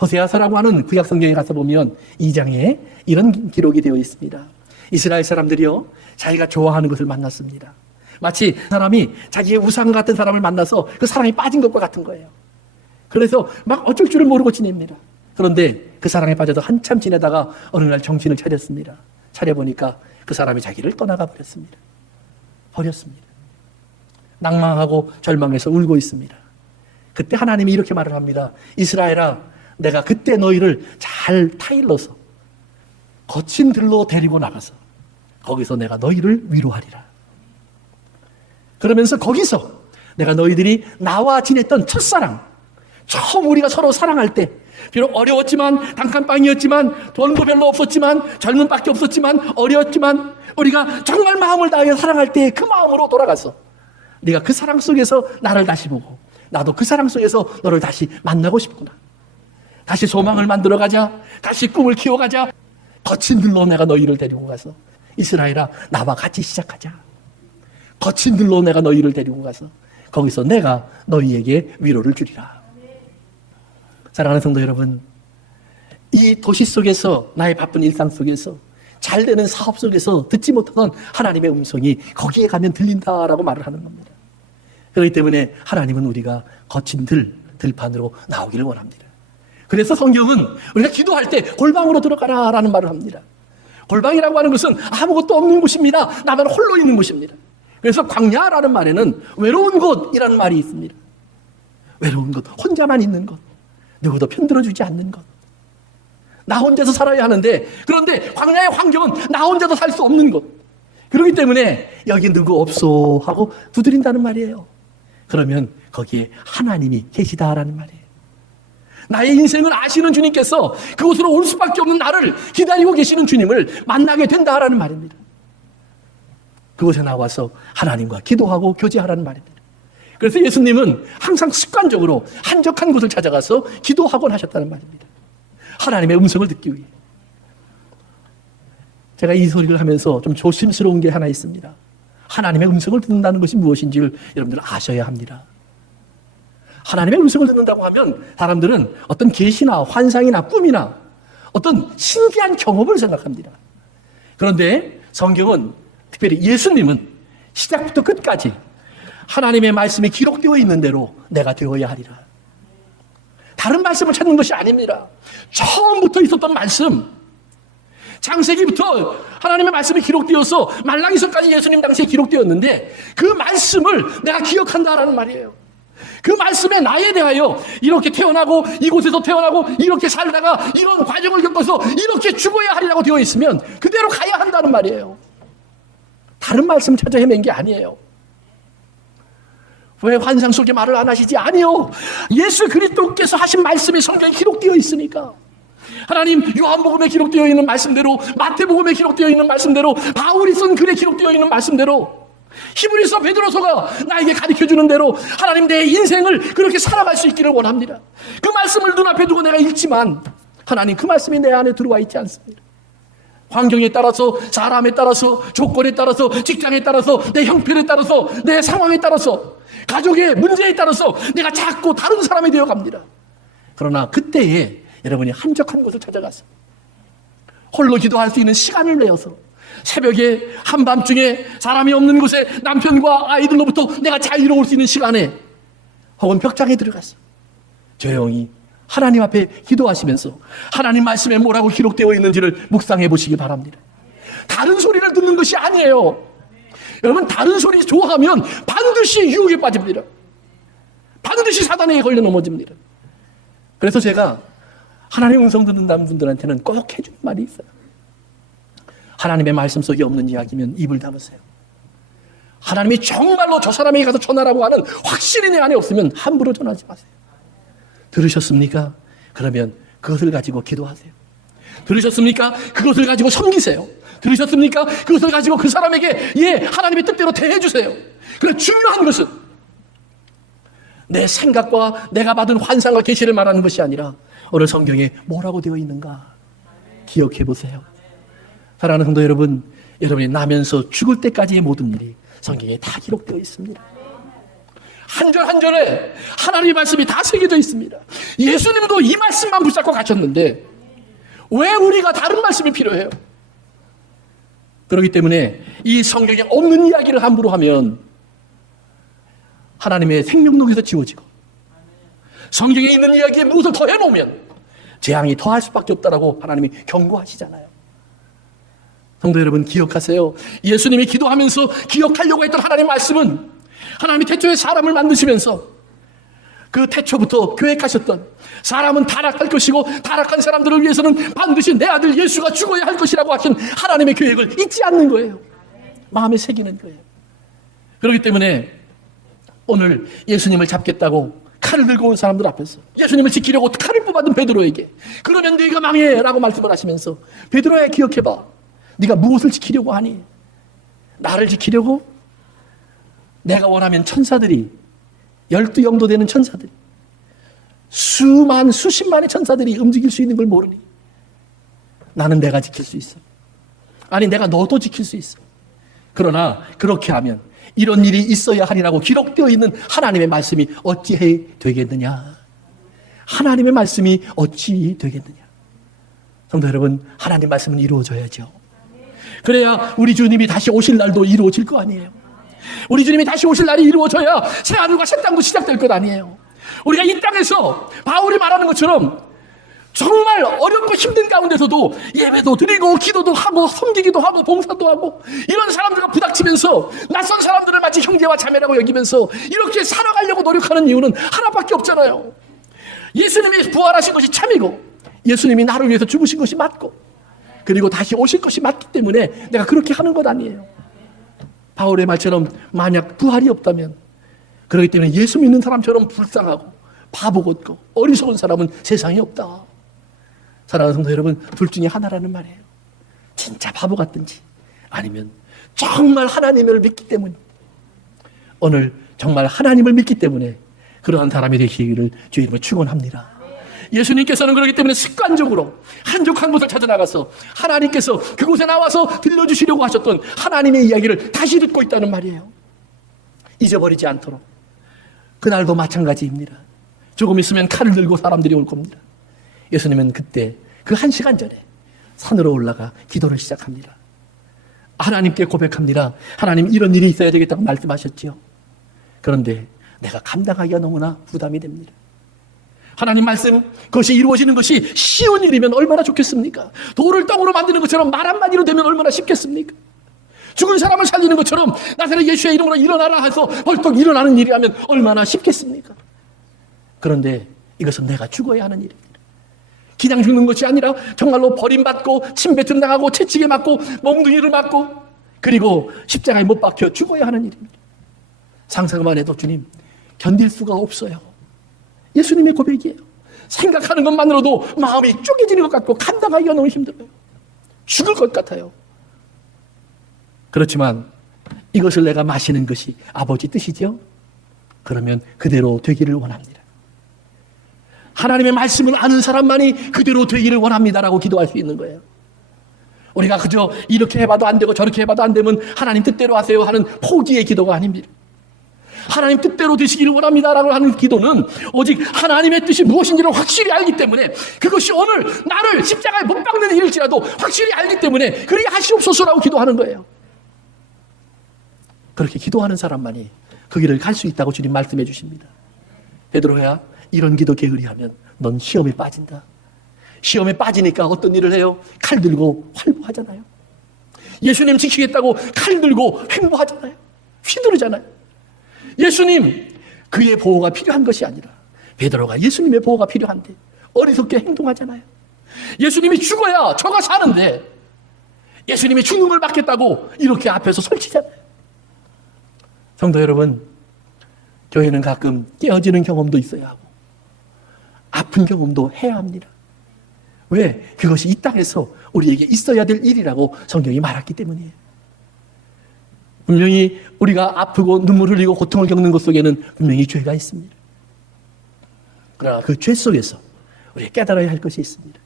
호세아서라고 하는 구약 성경에 가서 보면 2장에 이런 기록이 되어 있습니다. 이스라엘 사람들이요, 자기가 좋아하는 것을 만났습니다. 마치 사람이 자기의 우상 같은 사람을 만나서 그 사랑에 빠진 것과 같은 거예요. 그래서 막 어쩔 줄을 모르고 지냅니다. 그런데 그 사랑에 빠져서 한참 지내다가 어느 날 정신을 차렸습니다. 차려보니까 그 사람이 자기를 떠나가 버렸습니다. 버렸습니다. 낭망하고 절망해서 울고 있습니다. 그때 하나님이 이렇게 말을 합니다. 이스라엘아, 내가 그때 너희를 잘 타일러서 거친 들로 데리고 나가서 거기서 내가 너희를 위로하리라. 그러면서 거기서 내가 너희들이 나와 지냈던 첫사랑, 처음 우리가 서로 사랑할 때 비록 어려웠지만, 단칸방이었지만, 돈도 별로 없었지만, 젊은 밖에 없었지만, 어려웠지만 우리가 정말 마음을 다하여 사랑할 때 그 마음으로 돌아가서 네가 그 사랑 속에서 나를 다시 보고 나도 그 사랑 속에서 너를 다시 만나고 싶구나. 다시 소망을 만들어가자. 다시 꿈을 키워가자. 거친 들로 내가 너희를 데리고 가서 이스라엘아, 나와 같이 시작하자. 거친 들로 내가 너희를 데리고 가서 거기서 내가 너희에게 위로를 주리라. 사랑하는 성도 여러분, 이 도시 속에서, 나의 바쁜 일상 속에서, 잘 되는 사업 속에서 듣지 못하던 하나님의 음성이 거기에 가면 들린다라고 말을 하는 겁니다. 그렇기 때문에 하나님은 우리가 거친 들판으로 나오기를 원합니다. 그래서 성경은 우리가 기도할 때 골방으로 들어가라라는 말을 합니다. 골방이라고 하는 것은 아무것도 없는 곳입니다. 나만 홀로 있는 곳입니다. 그래서 광야라는 말에는 외로운 곳이라는 말이 있습니다. 외로운 곳, 혼자만 있는 곳, 누구도 편들어주지 않는 것. 나 혼자서 살아야 하는데, 그런데 광야의 환경은 나 혼자서 살 수 없는 것. 그렇기 때문에 여기 누구 없소 하고 두드린다는 말이에요. 그러면 거기에 하나님이 계시다라는 말이에요. 나의 인생을 아시는 주님께서 그곳으로 올 수밖에 없는 나를 기다리고 계시는 주님을 만나게 된다라는 말입니다. 그곳에 나와서 하나님과 기도하고 교제하라는 말입니다. 그래서 예수님은 항상 습관적으로 한적한 곳을 찾아가서 기도하곤 하셨다는 말입니다. 하나님의 음성을 듣기 위해. 제가 이 소리를 하면서 좀 조심스러운 게 하나 있습니다. 하나님의 음성을 듣는다는 것이 무엇인지를 여러분들 아셔야 합니다. 하나님의 음성을 듣는다고 하면 사람들은 어떤 계시나 환상이나 꿈이나 어떤 신기한 경험을 생각합니다. 그런데 성경은, 특별히 예수님은 시작부터 끝까지 하나님의 말씀이 기록되어 있는 대로 내가 되어야 하리라. 다른 말씀을 찾는 것이 아닙니다. 처음부터 있었던 말씀, 창세기부터 하나님의 말씀이 기록되어서 말라기서까지 예수님 당시에 기록되었는데 그 말씀을 내가 기억한다라는 말이에요. 그 말씀에 나에 대하여 이렇게 태어나고 이곳에서 태어나고 이렇게 살다가 이런 과정을 겪어서 이렇게 죽어야 하리라고 되어 있으면 그대로 가야 한다는 말이에요. 다른 말씀 찾아 헤맨 게 아니에요. 왜 환상 속에 말을 안 하시지? 아니요. 예수 그리스도께서 하신 말씀이 성경에 기록되어 있으니까. 하나님 요한복음에 기록되어 있는 말씀대로, 마태복음에 기록되어 있는 말씀대로, 바울이 쓴 글에 기록되어 있는 말씀대로, 히브리서 베드로서가 나에게 가르쳐주는 대로 하나님 내 인생을 그렇게 살아갈 수 있기를 원합니다. 그 말씀을 눈앞에 두고 내가 읽지만 하나님 그 말씀이 내 안에 들어와 있지 않습니다. 환경에 따라서, 사람에 따라서, 조건에 따라서, 직장에 따라서, 내 형편에 따라서, 내 상황에 따라서, 가족의 문제에 따라서 내가 자꾸 다른 사람이 되어갑니다. 그러나 그때에 여러분이 한적한 곳을 찾아가서 홀로 기도할 수 있는 시간을 내어서 새벽에 한밤중에 사람이 없는 곳에 남편과 아이들로부터 내가 자유로울 수 있는 시간에 혹은 벽장에 들어가서 조용히 하나님 앞에 기도하시면서 하나님 말씀에 뭐라고 기록되어 있는지를 묵상해 보시기 바랍니다. 다른 소리를 듣는 것이 아니에요. 여러분, 다른 소리 좋아하면 반드시 유혹에 빠집니다. 반드시 사단에 걸려 넘어집니다. 그래서 제가 하나님의 음성 듣는다는 분들한테는 꼭 해주는 말이 있어요. 하나님의 말씀 속에 없는 이야기면 입을 다무세요. 하나님이 정말로 저 사람에게 가서 전하라고 하는 확신이 내 안에 없으면 함부로 전하지 마세요. 들으셨습니까? 그러면 그것을 가지고 기도하세요. 들으셨습니까? 그것을 가지고 섬기세요. 들으셨습니까? 그것을 가지고 그 사람에게 하나님의 뜻대로 대해주세요. 그런데 중요한 것은 내 생각과 내가 받은 환상과 계시를 말하는 것이 아니라 오늘 성경에 뭐라고 되어 있는가 기억해 보세요. 사랑하는 성도 여러분, 여러분이 나면서 죽을 때까지의 모든 일이 성경에 다 기록되어 있습니다. 한 절 한 절에 하나님의 말씀이 다 새겨져 있습니다. 예수님도 이 말씀만 붙잡고 가셨는데 왜 우리가 다른 말씀이 필요해요? 그렇기 때문에 이 성경에 없는 이야기를 함부로 하면 하나님의 생명록에서 지워지고 성경에 있는 이야기에 무엇을 더 해놓으면 재앙이 더할 수밖에 없다라고 하나님이 경고하시잖아요. 성도 여러분, 기억하세요. 예수님이 기도하면서 기억하려고 했던 하나님의 말씀은 하나님이 태초에 사람을 만드시면서 그 태초부터 계획하셨던 사람은 타락할 것이고 타락한 사람들을 위해서는 반드시 내 아들 예수가 죽어야 할 것이라고 하신 하나님의 계획을 잊지 않는 거예요. 마음에 새기는 거예요. 그렇기 때문에 오늘 예수님을 잡겠다고 칼을 들고 온 사람들 앞에서 예수님을 지키려고 칼을 뽑아든 베드로에게 그러면 네가 망해 라고 말씀을 하시면서 베드로야, 기억해봐. 네가 무엇을 지키려고 하니? 나를 지키려고? 내가 원하면 천사들이 12영도 되는 천사들이 수십만의 천사들이 움직일 수 있는 걸 모르니 나는 내가 지킬 수 있어. 아니, 내가 너도 지킬 수 있어. 그러나 그렇게 하면 이런 일이 있어야 하리라고 기록되어 있는 하나님의 말씀이 어찌해 되겠느냐? 하나님의 말씀이 어찌 되겠느냐? 성도 여러분, 하나님의 말씀은 이루어져야죠. 그래야 우리 주님이 다시 오실 날도 이루어질 거 아니에요. 우리 주님이 다시 오실 날이 이루어져야 새 하늘과 새 땅도 시작될 것 아니에요. 우리가 이 땅에서 바울이 말하는 것처럼 정말 어렵고 힘든 가운데서도 예배도 드리고 기도도 하고 섬기기도 하고 봉사도 하고 이런 사람들과 부닥치면서 낯선 사람들을 마치 형제와 자매라고 여기면서 이렇게 살아가려고 노력하는 이유는 하나밖에 없잖아요. 예수님이 부활하신 것이 참이고 예수님이 나를 위해서 죽으신 것이 맞고 그리고 다시 오실 것이 맞기 때문에 내가 그렇게 하는 것 아니에요. 바울의 말처럼 만약 부활이 없다면 그렇기 때문에 예수 믿는 사람처럼 불쌍하고 바보 같고 어리석은 사람은 세상에 없다. 사랑하는 성도 여러분, 둘 중에 하나라는 말이에요. 진짜 바보 같든지 아니면 정말 하나님을 믿기 때문에 오늘 정말 하나님을 믿기 때문에 그러한 사람이 되시기를 주님을 축원합니다. 예수님께서는 그렇기 때문에 습관적으로 한적한 곳을 찾아나가서 하나님께서 그곳에 나와서 들려주시려고 하셨던 하나님의 이야기를 다시 듣고 있다는 말이에요. 잊어버리지 않도록. 그날도 마찬가지입니다. 조금 있으면 칼을 들고 사람들이 올 겁니다. 예수님은 그때 그 1시간 전에 산으로 올라가 기도를 시작합니다. 하나님께 고백합니다. 하나님, 이런 일이 있어야 되겠다고 말씀하셨지요. 그런데 내가 감당하기가 너무나 부담이 됩니다. 하나님 말씀, 그것이 이루어지는 것이 쉬운 일이면 얼마나 좋겠습니까? 돌을 떡으로 만드는 것처럼 말 한마디로 되면 얼마나 쉽겠습니까? 죽은 사람을 살리는 것처럼 나사렛 예수의 이름으로 일어나라 해서 벌떡 일어나는 일이라면 얼마나 쉽겠습니까? 그런데 이것은 내가 죽어야 하는 일입니다. 그냥 죽는 것이 아니라 정말로 버림받고 침뱉음 당하고 채찍에 맞고 몽둥이를 맞고 그리고 십자가에 못 박혀 죽어야 하는 일입니다. 상상만 해도 주님 견딜 수가 없어요. 예수님의 고백이에요. 생각하는 것만으로도 마음이 쪼개지는 것 같고 감당하기가 너무 힘들어요. 죽을 것 같아요. 그렇지만 이것을 내가 마시는 것이 아버지 뜻이죠? 그러면 그대로 되기를 원합니다. 하나님의 말씀을 아는 사람만이 그대로 되기를 원합니다라고 기도할 수 있는 거예요. 우리가 그저 이렇게 해봐도 안 되고 저렇게 해봐도 안 되면 하나님 뜻대로 하세요 하는 포기의 기도가 아닙니다. 하나님 뜻대로 되시기를 원합니다라고 하는 기도는 오직 하나님의 뜻이 무엇인지를 확실히 알기 때문에 그것이 오늘 나를 십자가에 못 박는 일일지라도 확실히 알기 때문에 그리 하시옵소서라고 기도하는 거예요. 그렇게 기도하는 사람만이 그 길을 갈 수 있다고 주님 말씀해 주십니다. 베드로야, 이런 기도 게으리하면 넌 시험에 빠진다. 시험에 빠지니까 어떤 일을 해요? 칼 들고 활보하잖아요. 예수님 지키겠다고 칼 들고 횡보하잖아요. 휘두르잖아요. 예수님, 그의 보호가 필요한 것이 아니라 베드로가 예수님의 보호가 필요한데 어리석게 행동하잖아요. 예수님이 죽어야 저가 사는데 예수님이 죽음을 받겠다고 이렇게 앞에서 설치잖아요. 성도 여러분, 교회는 가끔 깨어지는 경험도 있어야 하고 아픈 경험도 해야 합니다. 왜? 그것이 이 땅에서 우리에게 있어야 될 일이라고 성경이 말했기 때문이에요. 분명히 우리가 아프고 눈물 흘리고 고통을 겪는 것 속에는 분명히 죄가 있습니다. 그러나 그 죄 속에서 우리가 깨달아야 할 것이 있습니다.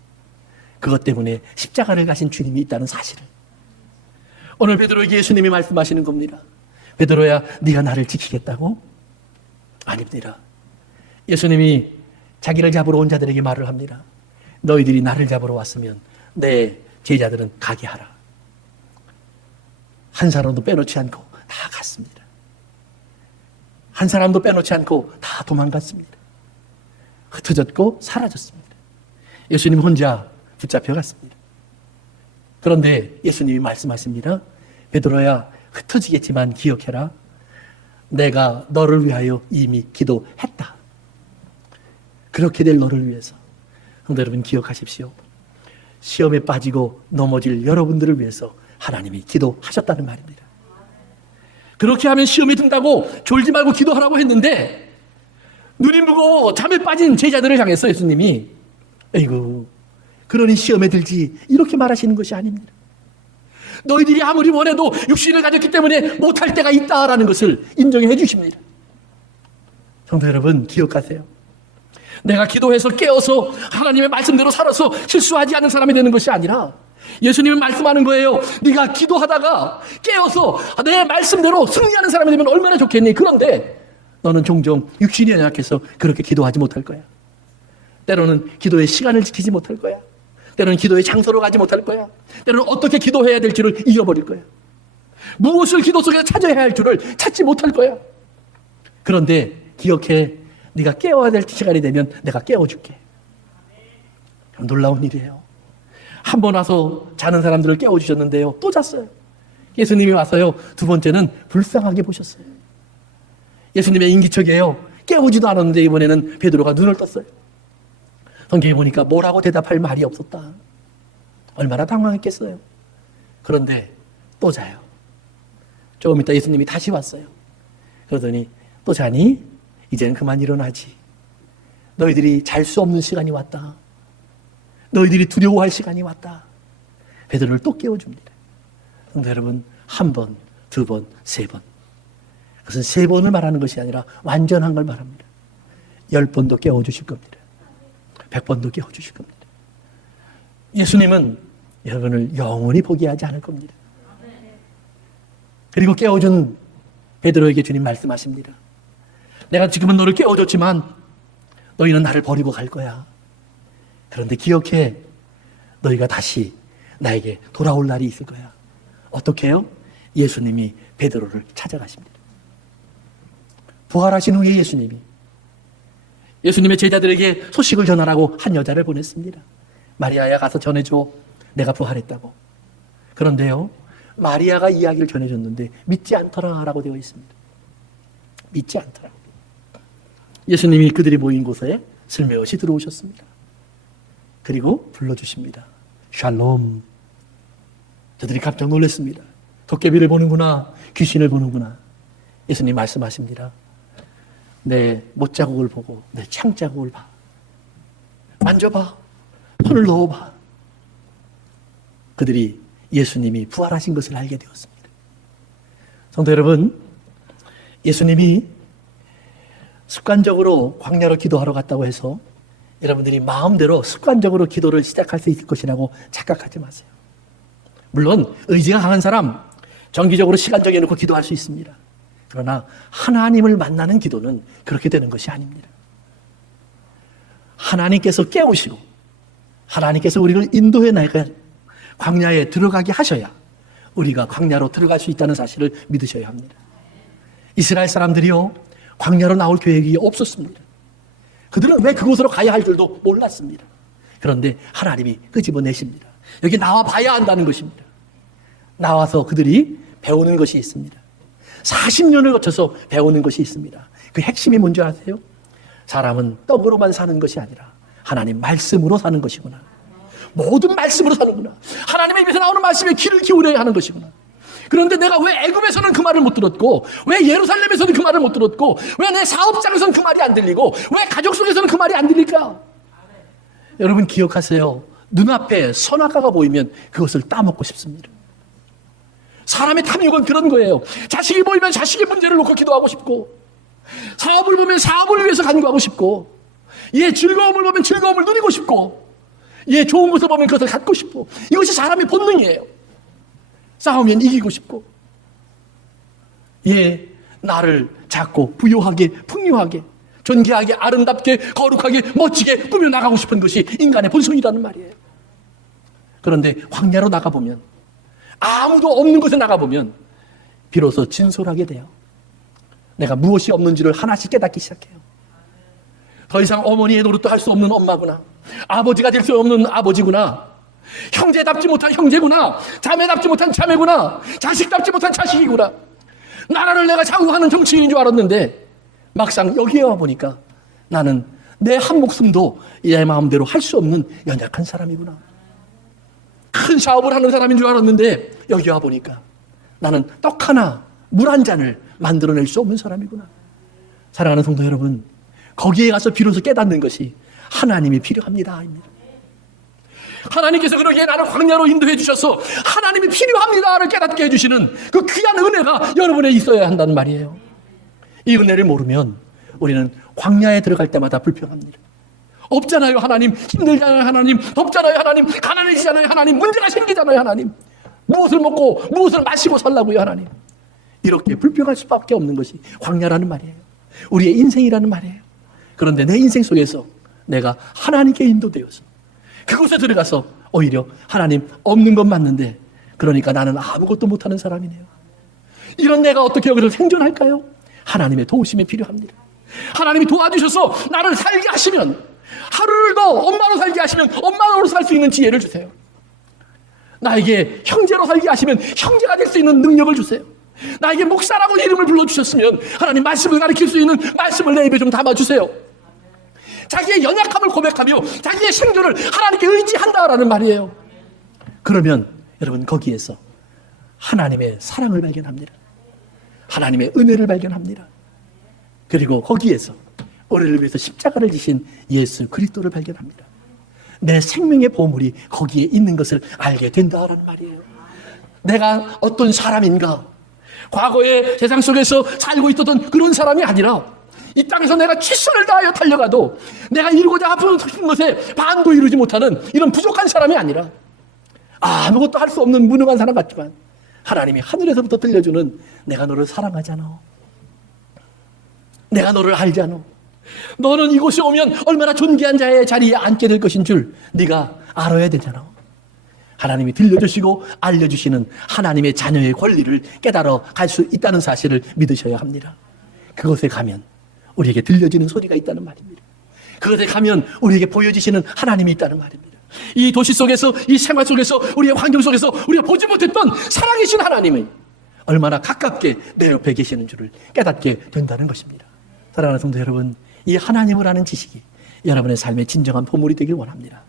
그것 때문에 십자가를 가신 주님이 있다는 사실을. 오늘 베드로에게 예수님이 말씀하시는 겁니다. 베드로야, 네가 나를 지키겠다고? 아닙니다. 예수님이 자기를 잡으러 온 자들에게 말을 합니다. 너희들이 나를 잡으러 왔으면 내 제자들은 가게 하라. 한 사람도 빼놓지 않고 다 갔습니다. 한 사람도 빼놓지 않고 다 도망갔습니다. 흩어졌고 사라졌습니다. 예수님 혼자 붙잡혀갔습니다. 그런데 예수님이 말씀하십니다. 베드로야, 흩어지겠지만 기억해라. 내가 너를 위하여 이미 기도했다. 그렇게 될 너를 위해서. 성도 여러분, 기억하십시오. 시험에 빠지고 넘어질 여러분들을 위해서 하나님이 기도하셨다는 말입니다. 그렇게 하면 시험에 든다고 졸지 말고 기도하라고 했는데, 눈이 무거워 잠에 빠진 제자들을 향해서 예수님이 에이구, 그러니 시험에 들지, 이렇게 말하시는 것이 아닙니다. 너희들이 아무리 원해도 육신을 가졌기 때문에 못할 때가 있다라는 것을 인정해 주십니다. 성도 여러분, 기억하세요. 내가 기도해서 깨어서 하나님의 말씀대로 살아서 실수하지 않는 사람이 되는 것이 아니라, 예수님은 말씀하는 거예요. 네가 기도하다가 깨어서 내 말씀대로 승리하는 사람이 되면 얼마나 좋겠니? 그런데 너는 종종 육신이 연약해서 그렇게 기도하지 못할 거야. 때로는 기도의 시간을 지키지 못할 거야. 때로는 기도의 장소로 가지 못할 거야. 때로는 어떻게 기도해야 될지를 잃어버릴 거야. 무엇을 기도 속에서 찾아야 할 줄을 찾지 못할 거야. 그런데 기억해, 네가 깨워야 될 시간이 되면 내가 깨워줄게. 놀라운 일이에요. 한 번 와서 자는 사람들을 깨워주셨는데요, 또 잤어요. 예수님이 와서요, 두 번째는 불쌍하게 보셨어요. 예수님의 인기척이에요. 깨우지도 않았는데 이번에는 베드로가 눈을 떴어요. 성경에 보니까 뭐라고 대답할 말이 없었다. 얼마나 당황했겠어요. 그런데 또 자요. 조금 있다 예수님이 다시 왔어요. 그러더니 또 자니? 이제는 그만 일어나지. 너희들이 잘 수 없는 시간이 왔다. 너희들이 두려워할 시간이 왔다. 베드로를 또 깨워줍니다. 성도 여러분, 한 번, 두 번, 세 번. 그것은 세 번을 말하는 것이 아니라 완전한 걸 말합니다. 10번도 깨워주실 겁니다. 100번도 깨워주실 겁니다. 예수님은 여러분을 영원히 포기하지 않을 겁니다. 그리고 깨워준 베드로에게 주님 말씀하십니다. 내가 지금은 너를 깨워줬지만 너희는 나를 버리고 갈 거야. 그런데 기억해, 너희가 다시 나에게 돌아올 날이 있을 거야. 어떻게 해요? 예수님이 베드로를 찾아가십니다. 부활하신 후에 예수님의 제자들에게 소식을 전하라고 한 여자를 보냈습니다. 마리아야, 가서 전해줘. 내가 부활했다고. 그런데요, 마리아가 이야기를 전해줬는데 믿지 않더라라고 되어 있습니다. 믿지 않더라. 예수님이 그들이 모인 곳에 슬며시 들어오셨습니다. 그리고 불러주십니다. 샬롬. 저들이 깜짝 놀랐습니다. 도깨비를 보는구나, 귀신을 보는구나. 예수님 말씀하십니다. 내 못자국을 보고 내 창자국을 봐. 만져봐. 손을 넣어봐. 그들이 예수님이 부활하신 것을 알게 되었습니다. 성도 여러분, 예수님이 습관적으로 광야로 기도하러 갔다고 해서 여러분들이 마음대로 습관적으로 기도를 시작할 수 있을 것이라고 착각하지 마세요. 물론 의지가 강한 사람, 정기적으로 시간 정해놓고 기도할 수 있습니다. 그러나 하나님을 만나는 기도는 그렇게 되는 것이 아닙니다. 하나님께서 깨우시고 하나님께서 우리를 인도해 나가 광야에 들어가게 하셔야 우리가 광야로 들어갈 수 있다는 사실을 믿으셔야 합니다. 이스라엘 사람들이요, 광야로 나올 계획이 없었습니다. 그들은 왜 그곳으로 가야 할 줄도 몰랐습니다. 그런데 하나님이 끄집어내십니다. 여기 나와 봐야 한다는 것입니다. 나와서 그들이 배우는 것이 있습니다. 40년을 거쳐서 배우는 것이 있습니다. 그 핵심이 뭔지 아세요? 사람은 떡으로만 사는 것이 아니라 하나님 말씀으로 사는 것이구나. 모든 말씀으로 사는구나. 하나님의 입에서 나오는 말씀에 귀를 기울여야 하는 것이구나. 그런데 내가 왜 애굽에서는 그 말을 못 들었고, 왜 예루살렘에서는 그 말을 못 들었고, 왜 내 사업장에서는 그 말이 안 들리고, 왜 가족 속에서는 그 말이 안 들릴까? 여러분 기억하세요. 눈앞에 선악과가 보이면 그것을 따먹고 싶습니다. 사람의 탐욕은 그런 거예요. 자식이 보이면 자식의 문제를 놓고 기도하고 싶고, 사업을 보면 사업을 위해서 간구하고 싶고, 즐거움을 보면 즐거움을 누리고 싶고, 좋은 것을 보면 그것을 갖고 싶고, 이것이 사람의 본능이에요. 싸우면 이기고 싶고, 나를 작고 부유하게 풍요하게 존귀하게 아름답게 거룩하게 멋지게 꾸며나가고 싶은 것이 인간의 본성이라는 말이에요. 그런데 광야로 나가보면, 아무도 없는 곳에 나가보면 비로소 진솔하게 돼요. 내가 무엇이 없는지를 하나씩 깨닫기 시작해요. 더 이상 어머니의 노릇도 할 수 없는 엄마구나. 아버지가 될 수 없는 아버지구나. 형제답지 못한 형제구나. 자매답지 못한 자매구나. 자식답지 못한 자식이구나. 나라를 내가 좌우하는 정치인인 줄 알았는데 막상 여기에 와보니까 나는 내 한 목숨도 내 마음대로 할 수 없는 연약한 사람이구나. 큰 사업을 하는 사람인 줄 알았는데 여기 와보니까 나는 떡 하나, 물 한 잔을 만들어낼 수 없는 사람이구나. 사랑하는 성도 여러분, 거기에 가서 비로소 깨닫는 것이 하나님이 필요합니다. 하나님께서 그러기에 나를 광야로 인도해 주셔서 하나님이 필요합니다를 깨닫게 해주시는 그 귀한 은혜가 여러분에 있어야 한다는 말이에요. 이 은혜를 모르면 우리는 광야에 들어갈 때마다 불평합니다. 없잖아요 하나님, 힘들잖아요 하나님, 덥잖아요 하나님, 가난해지잖아요 하나님, 문제가 생기잖아요 하나님, 무엇을 먹고 무엇을 마시고 살라고요 하나님. 이렇게 불평할 수밖에 없는 것이 광야라는 말이에요. 우리의 인생이라는 말이에요. 그런데 내 인생 속에서 내가 하나님께 인도되어서 그곳에 들어가서 오히려 하나님 없는 건 맞는데 그러니까 나는 아무것도 못하는 사람이네요. 이런 내가 어떻게 여기를 생존할까요? 하나님의 도우심이 필요합니다. 하나님이 도와주셔서 나를 살게 하시면, 하루를 더 엄마로 살게 하시면 엄마로 살 수 있는 지혜를 주세요. 나에게 형제로 살게 하시면 형제가 될 수 있는 능력을 주세요. 나에게 목사라고 이름을 불러주셨으면 하나님 말씀을 가르칠 수 있는 말씀을 내 입에 좀 담아주세요. 자기의 연약함을 고백하며 자기의 생존을 하나님께 의지한다라는 말이에요. 그러면 여러분 거기에서 하나님의 사랑을 발견합니다. 하나님의 은혜를 발견합니다. 그리고 거기에서 우리를 위해서 십자가를 지신 예수 그리스도를 발견합니다. 내 생명의 보물이 거기에 있는 것을 알게 된다라는 말이에요. 내가 어떤 사람인가, 과거에 세상 속에서 살고 있었던 그런 사람이 아니라 이 땅에서 내가 최선을 다하여 달려가도 내가 이루고자 하는 것에 반도 이루지 못하는 이런 부족한 사람이 아니라 아무것도 할 수 없는 무능한 사람 같지만 하나님이 하늘에서부터 들려주는 내가 너를 사랑하잖아, 내가 너를 알잖아, 너는 이곳에 오면 얼마나 존귀한 자의 자리에 앉게 될 것인 줄 네가 알아야 되잖아. 하나님이 들려주시고 알려주시는 하나님의 자녀의 권리를 깨달아 갈 수 있다는 사실을 믿으셔야 합니다. 그곳에 가면 우리에게 들려지는 소리가 있다는 말입니다. 그곳에 가면 우리에게 보여지시는 하나님이 있다는 말입니다. 이 도시 속에서, 이 생활 속에서, 우리의 환경 속에서 우리가 보지 못했던 살아계신 하나님이 얼마나 가깝게 내 옆에 계시는 줄을 깨닫게 된다는 것입니다. 사랑하는 성도 여러분, 이 하나님을 아는 지식이 여러분의 삶의 진정한 보물이 되길 원합니다.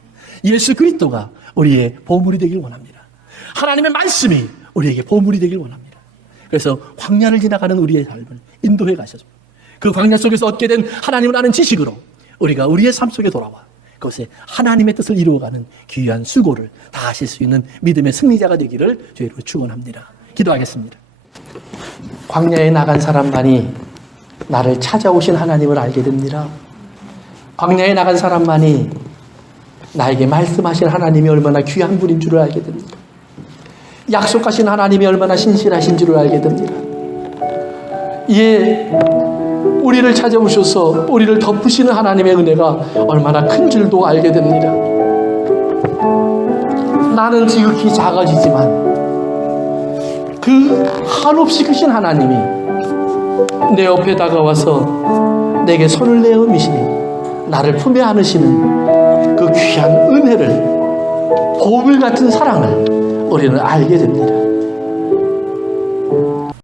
예수 그리스도가 우리의 보물이 되길 원합니다. 하나님의 말씀이 우리에게 보물이 되길 원합니다. 그래서 광야를 지나가는 우리의 삶을 인도해 가셔서 그 광야 속에서 얻게 된 하나님을 아는 지식으로 우리가 우리의 삶 속에 돌아와 그것에 하나님의 뜻을 이루어가는 귀한 수고를 다하실 수 있는 믿음의 승리자가 되기를 주의로 축원합니다. 기도하겠습니다. 광야에 나간 사람만이 나를 찾아오신 하나님을 알게 됩니다. 광야에 나간 사람만이 나에게 말씀하신 하나님이 얼마나 귀한 분인 줄을 알게 됩니다. 약속하신 하나님이 얼마나 신실하신 줄을 알게 됩니다. 예, 우리를 찾아오셔서 우리를 덮으시는 하나님의 은혜가 얼마나 큰 줄도 알게 됩니다. 나는 지극히 작아지지만 그 한없이 크신 하나님이 내 옆에 다가와서 내게 손을 내어 미시니 나를 품에 안으시는 그 귀한 은혜를, 보물 같은 사랑을 우리는 알게 됩니다.